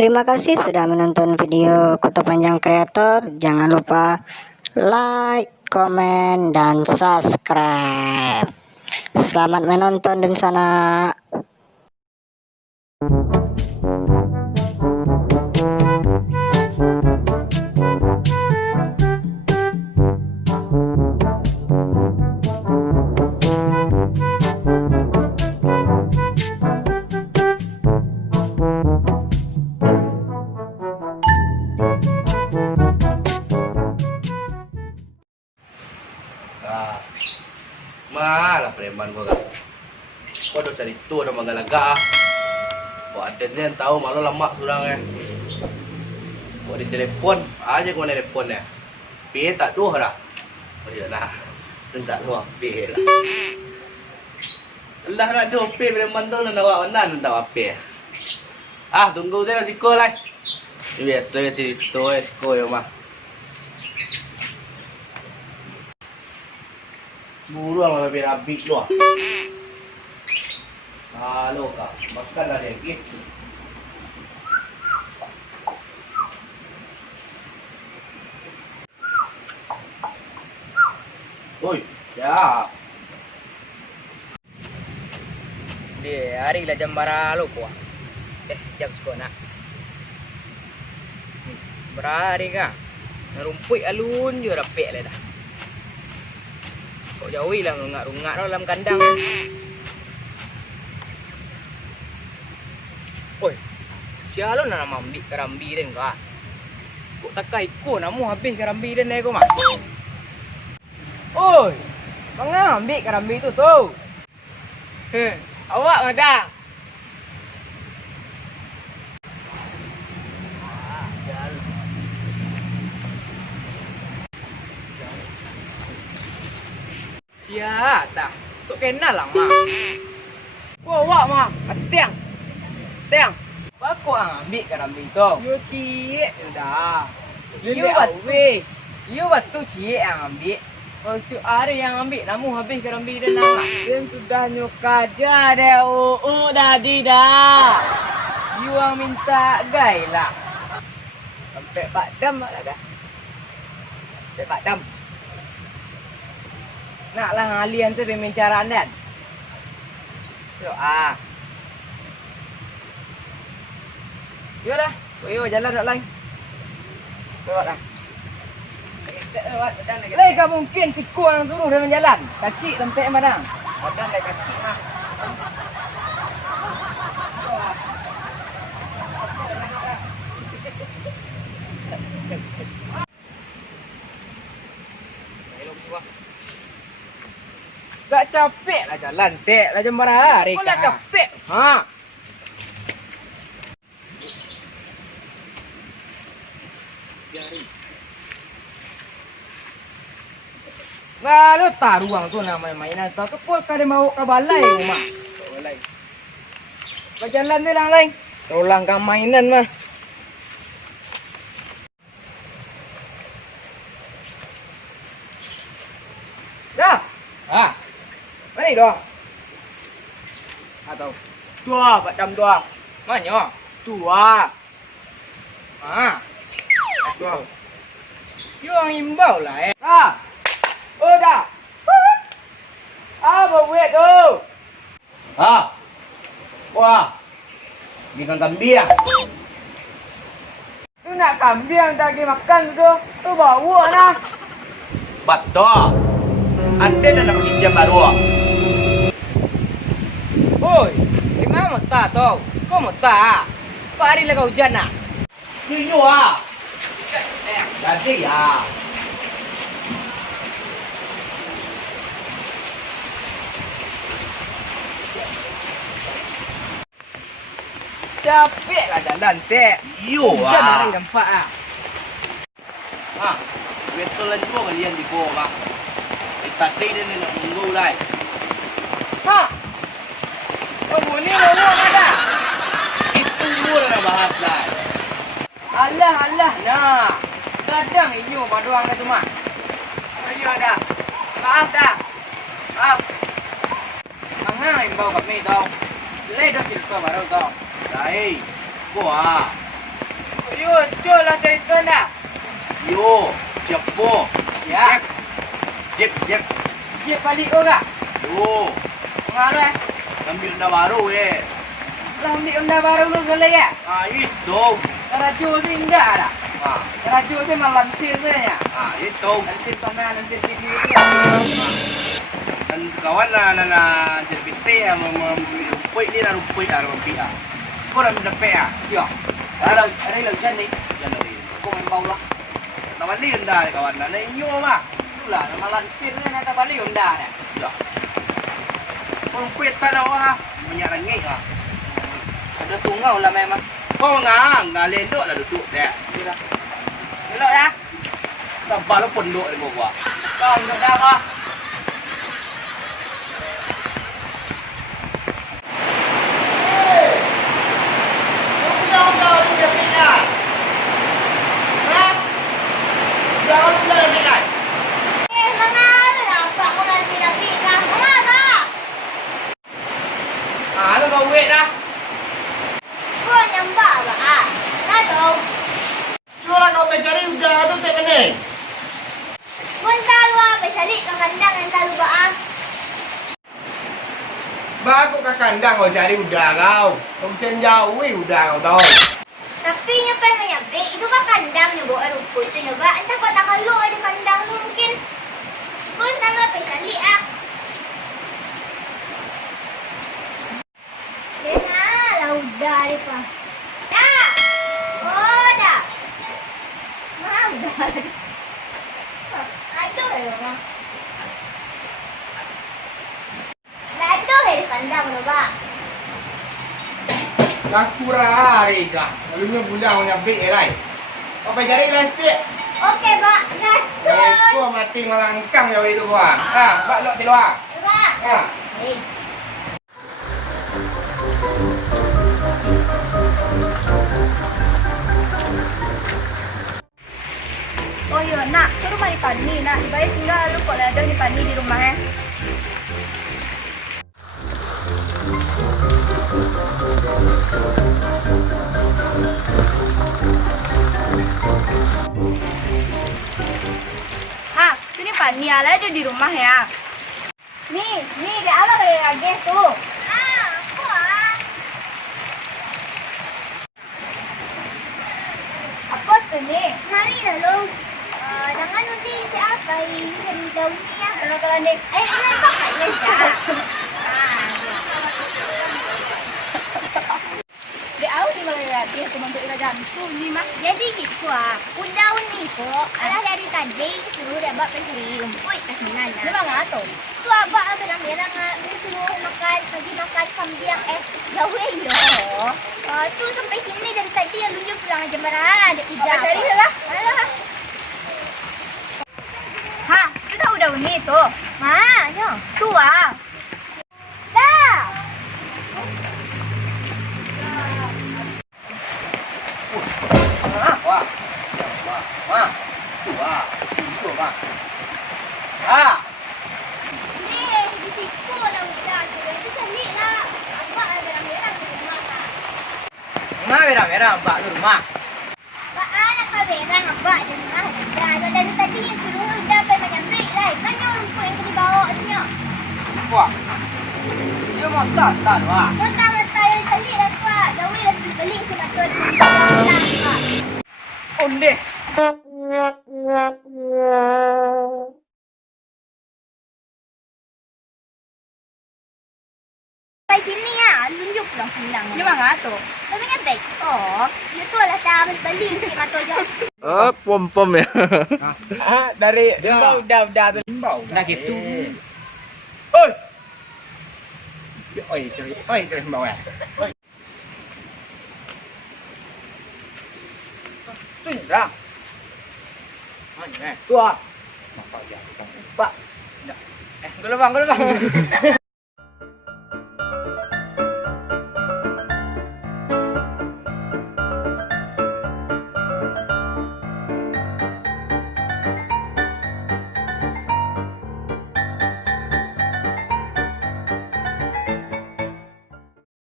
Terima kasih sudah menonton video Kota Panjang Kreator. Jangan lupa like, komen, dan subscribe. Selamat menonton di sana. Malah preman gua kan. Kau udah cari tu ada magalaga. Buat atennya tahu malu lama sudah kan. Buat di telepon aja gua telepon ya. P tak tuh dah. Oh iya nah. Tak luar P lah. Allah nak do P preman tu nak bawa mana nak bawa P. Ah tunggu saya siko lah. Biasa si tu siko ya mah. Buruan lah biar habis tu. Halo kak, makan lah dia gitu. Oi, ya. Dia hari lah jam bara lo kuah. Jam sekolah nak. Berari ka. Rumput alun je rapek lah dah. Kok jauh lah rungat-rungat dalam kandang. Oi. Sialo nak ambil kerambi den ka. Kok takai ko namu habis kerambi den ko mah. Oi. Mana ambil kerambi tu tu? Awak ada. Siapa dah? Sok kenal lah mah. Wah, awak mah, tiang. Tiang. Bakok ambil kerambi tu. Yo cik dah. Yo batu. Yo batu cik yang ambil. Kalau ada yang ambil, namu habis kerambi dia nak. Dia sudah nyuka aja deh. Tadi dah. You yang minta gai lah. Sampai Pak Dam lah dah. Sampai Pak Dam. Naklah ngalian tu pembicaraan dan. So Yo dah. Yo jalan nak lain. Lewat dah. Lai ka mungkin si ko yang suruh dia menjalan. Kaki sampai mana? Badan dah kaki mah. Gak capek lah jalan, tek lah jam berapa hari. Kau dah capek. Ha. Lalu tak ruang tu nak main-mainan. Tak kepul kau dia mau ke balai rumah. Balai. Berjalan dia lang lain. Ulang ke mainan mah. Dah. Ha. Mana dah? Atau Tua Pak Dam tua. mana? Tua. Ha. Tua. You yang imbau lah Dah. Oh dah. Apa buat tu? Ah. Wah. Ni kan kambing. Tu nak kambing tak pergi makan tu. Tu bawa lah. Betul. Anda nak pergi jam baru. Oi, di mana mau tak tau? Kau mau tak? Pak hari lagi hujan nak? Ni ah. Jadi ya. Capek lah jalan tek. Yo Hujan ah. hari nampak ah. Ha. Betul lah juga kalian di bawah mah. Tadi dia nak tunggu lah. Ha. Oh bunyi bawa ada. Itu dulu nak bahas lah. Alah nah. Kadang ini paduang ke cuma. Ayo dah. Maaf dah. Maaf. Mana yang bawa kami tau? Lei dah silka baru tau. Dai. Gua. Jujur lah cerita nak. Yo, siapa? Ya. Jep. Dia balik orang. Yo, Pengaruh eh. ambil dah baru Lah ambil anda baru lu gelai ya. Itu. Raju sih enggak ada. Ah, Raju sih malam sir saya. itu. Lansir sama lansir tinggi itu. Dan kawan na jerbite rumput ni na rumput rumpi Kau dah minta pe Ya. Ada lautan ni. Jangan dari. Kau main bau lah. Taman ni dah kawan na inyo mah. Itulah nama lansir ni nak balik anda ni. Ya. Rumput tak ada wah. Minyak rangit Ada tungau lah memang. Kau ngang lendok lah duduk dek. Elok dah. Sabar lo pondok ni gua. Kau untuk dah kah? Lo kau wait dah. Cuma kau mencari udang tu tak kena. Ba aku ke kandang kau cari udang kau. Kau macam jauh udang kau tahu. Tapi nyampe nyampe itu kan kandang nya bawa rumput tu nya ba. Entah kau tak kalau ada kandang tu mungkin pun sama pe cari ah. Dena lah udah ni pa. Dah. Oh dah. Mah udah. Aduh lah. Aduh dari kandang tu ba. Laku hari kah. Lalu ni bulan kau nyampe lai. Kau pergi cari plastik. Okey ba. Gas. Kau mati melangkang jauh itu gua. Bak lok di luar. Ba. Eh. Oh iya nak, ke rumah di Pani nak. Baik tinggal lu kok ada di Pani di rumah eh. Ha, sini Pani ala ada di rumah ya. Nih, dia apa kayak lagi tuh? Aku Apa tuh nih? Mari dulu. Jangan nanti siapa yang dari daunnya. Kalau nih, ini pakainya siapa? Di awal di mana dia tu untuk ira jam tu ni mah. Jadi gitu daun nih kok. Alah dari tadi suruh dia bapak pencari rumput ke sana. Memang ngato. Tu abang merang-merang suruh makan, pergi makan kambing jauh yo. Tu sampai sini dari tadi yang lunjuk pulang aja marah. Ada Apa cari lah? Alah. Ha, kita udah ni tu. Mana? Tua. Dah. Wah. Tu bah. Ni di situ dah udah. Jadi cari lah. Apa ada merang di rumah. Nah merah-merah bak tu rumah. Anak kaberang abak di rumah. Dah dari tadi suruh dah pergi nyampe lah. Mana rumput yang dibawa tu nya? Wah. Dia mau tak wah. Mentah-mentah yang tadi lah kuat. Jauh lah beli cuma tu. Onde. Sampai sini ya, lunjuk pulang pulang. Memang ngato. Tapi nyampe. Oh, itu lah dah beli cuma tu je. Pom ya. Dari limbau dah limbau. Dah gitu. Oi. Oi, terus mau ya. Tu dah. Mana? Tua. Makau dia. Pak. Gelombang.